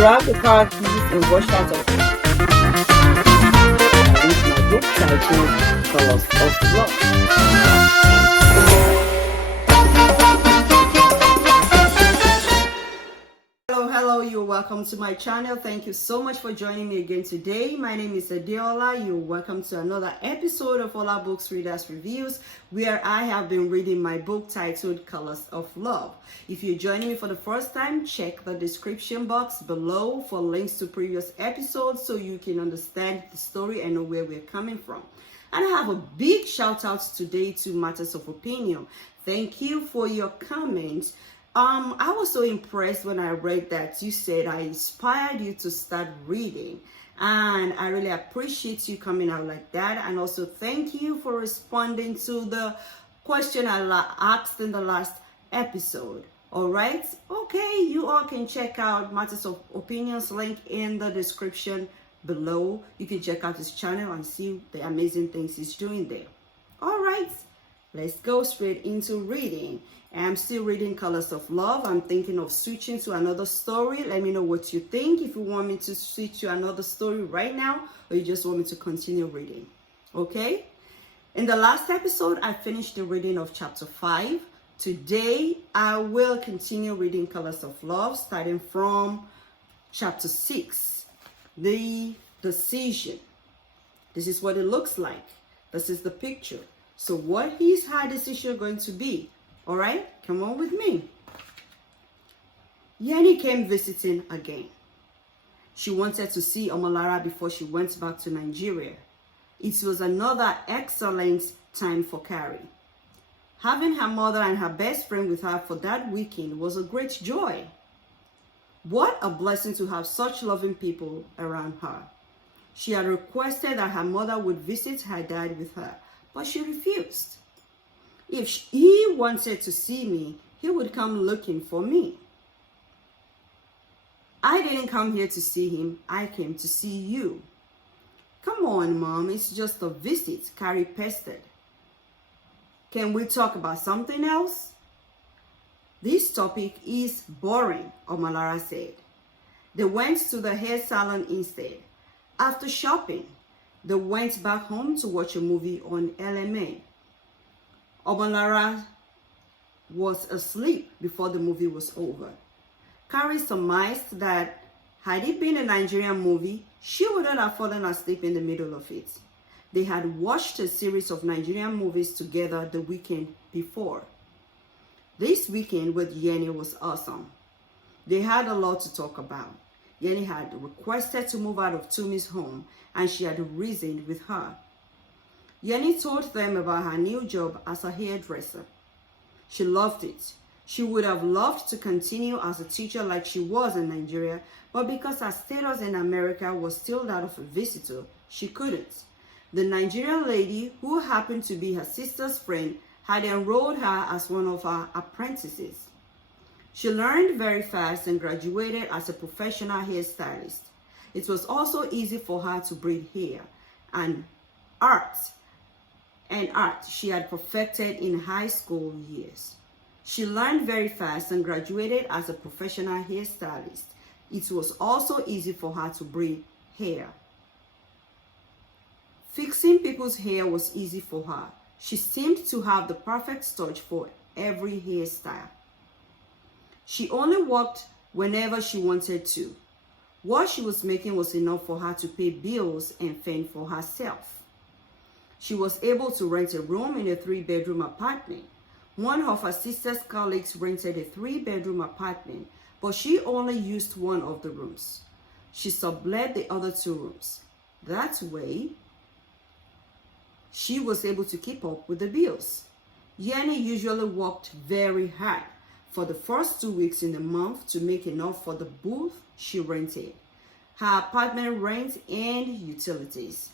grab the car keys and rush out of it. I read my book titled Colors of Love. Hello, you're welcome to my channel. Thank you so much for joining me again today. My name is Adeola. You're welcome to another episode of Olabooks Readers Reviews, where I have been reading my book titled Colors of Love. If you're joining me for the first time, check the description box below for links to previous episodes so you can understand the story and know where we're coming from. And I have a big shout out today to Matters of Opinion. Thank you for your comments. I was so impressed when I read that you said I inspired you to start reading, and I really appreciate you coming out like that. And also thank you for responding to the question I asked in the last episode. All right, okay, you all can check out Matters of Opinions link in the description below. You can check out his channel and see the amazing things he's doing there. All right, let's go straight into reading. I'm still reading Colors of Love. I'm thinking of switching to another story. Let me know what you think. If you want me to switch to another story right now, or you just want me to continue reading. Okay? In the last episode, I finished the reading of chapter 5. Today, I will continue reading Colors of Love, starting from chapter 6. The decision. This is what it looks like. This is the picture. So what is her decision going to be? All right, come on with me. Yenny came visiting again. She wanted to see Omolara before she went back to Nigeria. It was another excellent time for Carrie. Having her mother and her best friend with her for that weekend was a great joy. What a blessing to have such loving people around her. She had requested that her mother would visit her dad with her, but she refused. If he wanted to see me, he would come looking for me. I didn't come here to see him. I came to see you. Come on, Mom. It's just a visit, Carrie pestered. Can we talk about something else? This topic is boring, Omolara said. They went to the hair salon instead. After shopping, they went back home to watch a movie on LMA. Omolara was asleep before the movie was over. Carrie surmised that had it been a Nigerian movie, she wouldn't have fallen asleep in the middle of it. They had watched a series of Nigerian movies together the weekend before. This weekend with Yenny was awesome. They had a lot to talk about. Yenny had requested to move out of Tumi's home, and she had reasoned with her. Yenny told them about her new job as a hairdresser. She loved it. She would have loved to continue as a teacher like she was in Nigeria, but because her status in America was still that of a visitor, she couldn't. The Nigerian lady, who happened to be her sister's friend, had enrolled her as one of her apprentices. She learned very fast and graduated as a professional hairstylist. It was also easy for her to braid hair, and art she had perfected in high school years. She learned very fast and graduated as a professional hairstylist. It was also easy for her to braid hair. Fixing people's hair was easy for her. She seemed to have the perfect touch for every hairstyle. She only worked whenever she wanted to. What she was making was enough for her to pay bills and fend for herself. She was able to rent a room in a 3-bedroom apartment. One of her sister's colleagues rented a 3-bedroom apartment, but she only used one of the rooms. She sublet the other 2 rooms. That way, she was able to keep up with the bills. Yenny usually worked very hard for the first 2 weeks in the month to make enough for the booth she rented, her apartment rent, and utilities.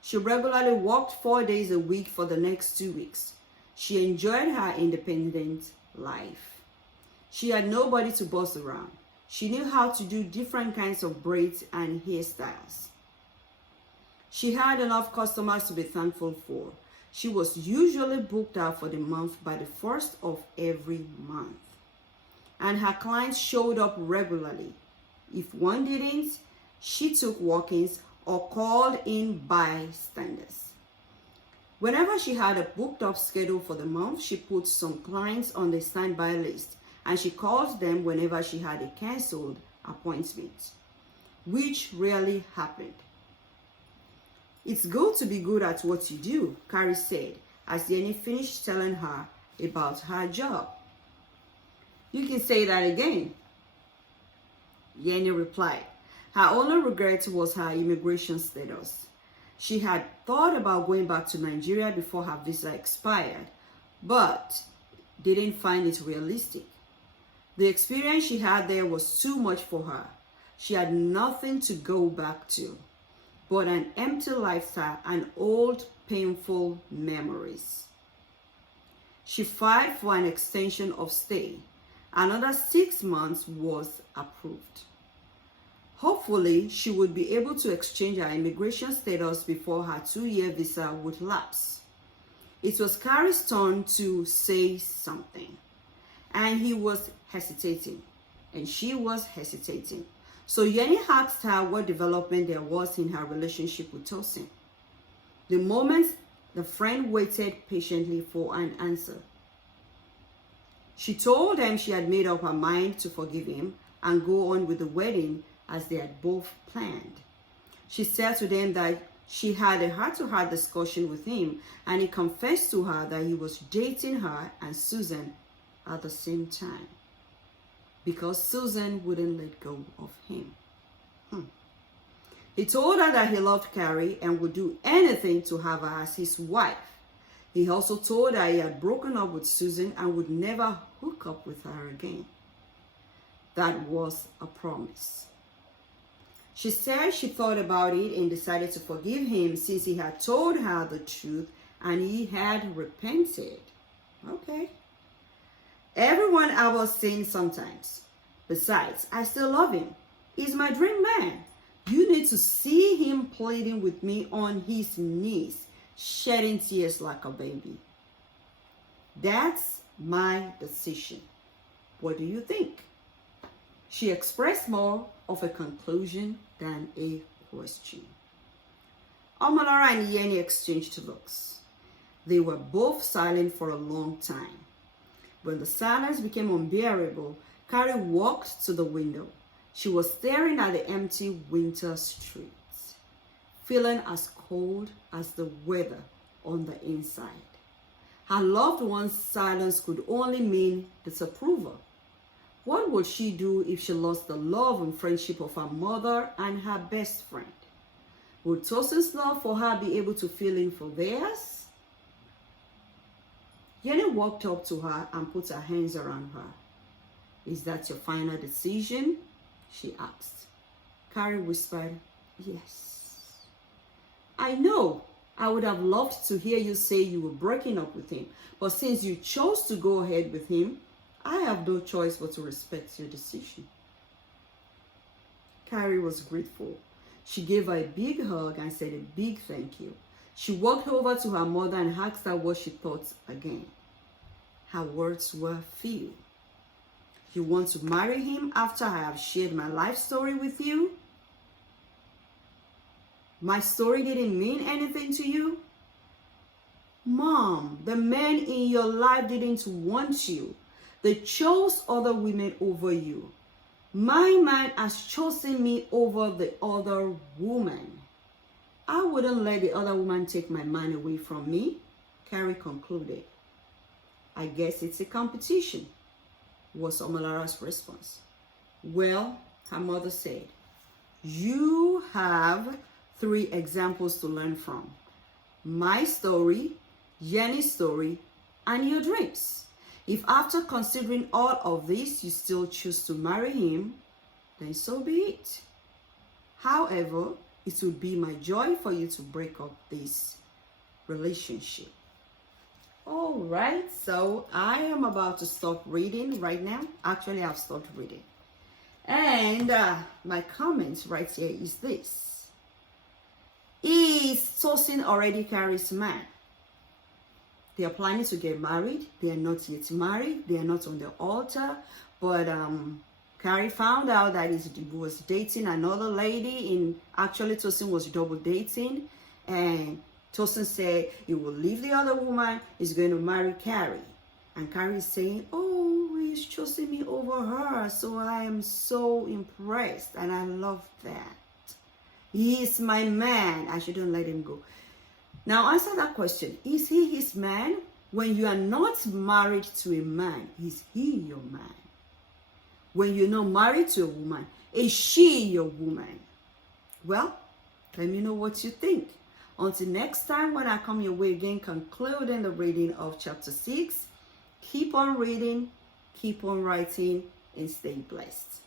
She regularly worked 4 days a week for the next 2 weeks. She enjoyed her independent life. She had nobody to boss around. She knew how to do different kinds of braids and hairstyles. She had enough customers to be thankful for. She was usually booked out for the month by the 1st of every month. And her clients showed up regularly. If one didn't, she took walk-ins or called in bystanders. Whenever she had a booked up schedule for the month, she put some clients on the standby list, and she called them whenever she had a canceled appointment, which rarely happened. It's good to be good at what you do, Carrie said, as Jenny finished telling her about her job. You can say that again, Jenny replied. Her only regret was her immigration status. She had thought about going back to Nigeria before her visa expired, but didn't find it realistic. The experience she had there was too much for her. She had nothing to go back to, but an empty lifestyle and old, painful memories. She filed for an extension of stay. Another 6 months was approved. Hopefully, she would be able to exchange her immigration status before her 2-year visa would lapse. It was Carrie's turn to say something, and he was hesitating, and she was hesitating. So Jenny asked her what development there was in her relationship with Tosin. The moment the friend waited patiently for an answer. She told them she had made up her mind to forgive him and go on with the wedding as they had both planned. She said to them that she had a heart-to-heart discussion with him, and he confessed to her that he was dating her and Susan at the same time because Susan wouldn't let go of him. He told her that he loved Carrie and would do anything to have her as his wife. He also told her he had broken up with Susan and would never hook up with her again. That was a promise. She said she thought about it and decided to forgive him since he had told her the truth and he had repented. Okay. Everyone ever sins sometimes. Besides, I still love him. He's my dream man. You need to see him pleading with me on his knees, shedding tears like a baby. That's my decision. What do you think? She expressed more of a conclusion than a question. Omolara and Jenny exchanged looks. They were both silent for a long time. When the silence became unbearable, Carrie walked to the window. She was staring at the empty winter streets, feeling as cold as the weather on the inside. Her loved one's silence could only mean disapproval. What would she do if she lost the love and friendship of her mother and her best friend? Would Tosin's love for her be able to fill in for theirs? Jenny walked up to her and put her hands around her. Is that your final decision? She asked. Carrie whispered, yes. I know. I would have loved to hear you say you were breaking up with him, but since you chose to go ahead with him, I have no choice but to respect your decision. Carrie was grateful. She gave her a big hug and said a big thank you. She walked over to her mother and asked her what she thought again. Her words were few. You want to marry him after I have shared my life story with you? My story didn't mean anything to you? Mom, the men in your life didn't want you. They chose other women over you. My man has chosen me over the other woman. I wouldn't let the other woman take my man away from me, Carrie concluded. I guess it's a competition, was Omalara's response. Well, her mother said, you have 3 examples to learn from. My story, Jenny's story, and your dreams. If after considering all of this, you still choose to marry him, then so be it. However, it would be my joy for you to break up this relationship. All right, so I am about to stop reading right now. Actually, I've stopped reading. And my comment right here is this. Is Tosin already Carrie's man? They are planning to get married. They are not yet married. They are not on the altar. But Carrie found out that he was dating another lady, actually Tosin was double dating, and Tosin said he will leave the other woman, he's going to marry Carrie. And Carrie is saying, oh, he's choosing me over her, so I am so impressed, and I love that. He is my man, I shouldn't let him go. Now answer that question, is he his man? When you are not married to a man, is he your man? When you're not married to a woman, is she your woman? Well, let me know what you think. Until next time, when I come your way again, concluding the reading of chapter 6, keep on reading, keep on writing, and stay blessed.